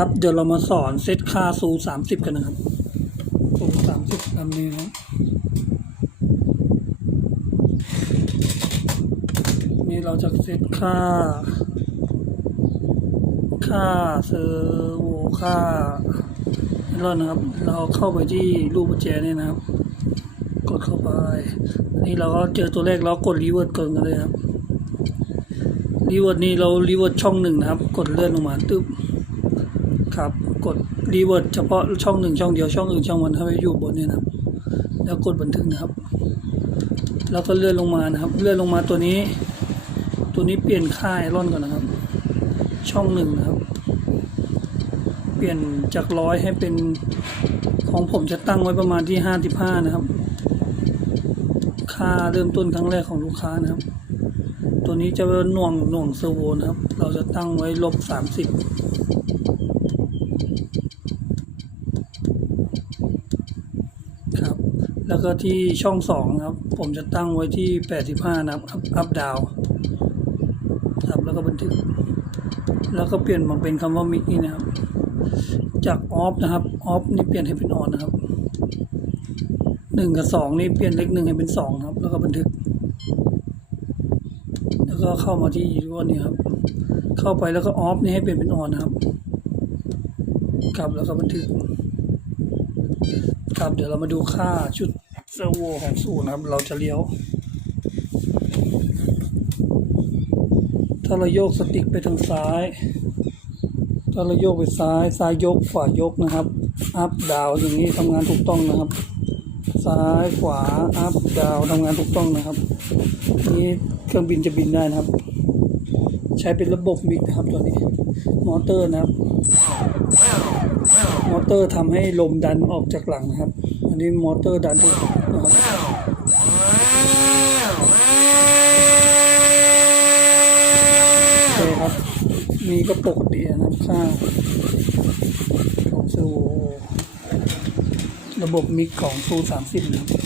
ครับ เดี๋ยวเรามาสอนเซตค่าซูสามสิบกันนะครับซูสามสิบลำนี้นะนี่เราจะเซตค่า ค่าเซอร์โวค่าเรอนนะครับ เราเข้าไปที่รูปกุญแจนี่นะครับ กดเข้าไปนนี้เราก็เจอตัวเลขแล้วกดรีเวิร์ดก่อนกันเลยครับรีเวิร์ดนี่เรารีเวิร์ดช่องหนึ่งนะครับ กดเลื่อนลงมาตึ๊บ ครับ กดรีเวิร์ดเฉพาะช่องหนึ่งช่องเดียวช่องอื่นช่องมันให้อยู่บนนี้นะครับ แล้วกดบันทึกนะครับ แล้วก็เลื่อนลงมานะครับ เลื่อนลงมาตัวนี้ ตัวนี้เปลี่ยนค่าไอรอนก่อนนะครับ ช่องหนึ่งนะครับ เปลี่ยนจากร้อยให้เป็นของผมจะตั้งไว้ประมาณที่ห้าสิบห้านะครับ ค่าเริ่มต้นครั้งแรกของลูกค้านะครับ ตัวนี้จะเป็นหน่วงหน่วงเซอร์โวนะครับ เราจะตั้งไว้ลบสามสิบ แล้วก็ที่ช่องสองครับ ผมจะตั้งไว้ที่แปดสิบห้านะครับ อัพดาวครับแล้วก็บันทึก แล้วก็เปลี่ยนมาเป็นคำว่ามิกนี่นะครับ จากออฟนะครับออฟนี่เปลี่ยนให้เป็นออนนะครับหนึ่งกับสองนี่เปลี่ยนเลขหนึ่งให้เป็นสองครับ แล้วก็บันทึก แล้วก็เข้ามาที่อีรวนนี่ครับ เข้าไปแล้วก็ออฟนี่ให้เปลี่ยนเป็นออนนะครับครับแล้วก็บันทึก ครับเดี๋ยวเรามาดูค่าชุดเซอร์โวของสูตรนะครับ เราจะเลี้ยว ถ้าเราโยกสติ๊กไปทางซ้าย ถ้าเราโยกไปซ้ายซ้ายยกขวายกนะครับอัพดาวอย่างนี้ทำงานถูกต้องนะครับ ซ้ายขวาอัพดาวทำงานถูกต้องนะครับนี้เครื่องบินจะบินได้นะครับ ใช้เป็นระบบมิกนะครับตัวนี้มอเตอร์นะครับ อเตอร์ทำให้ลมดันออกจากหลังนะครับ อันนี้มอเตอร์ดันถูกนะครับโอเคครับ มีก็ปกตินะครับค่าของเซอร์โวระบบมิกของซูสามสิบนะครับ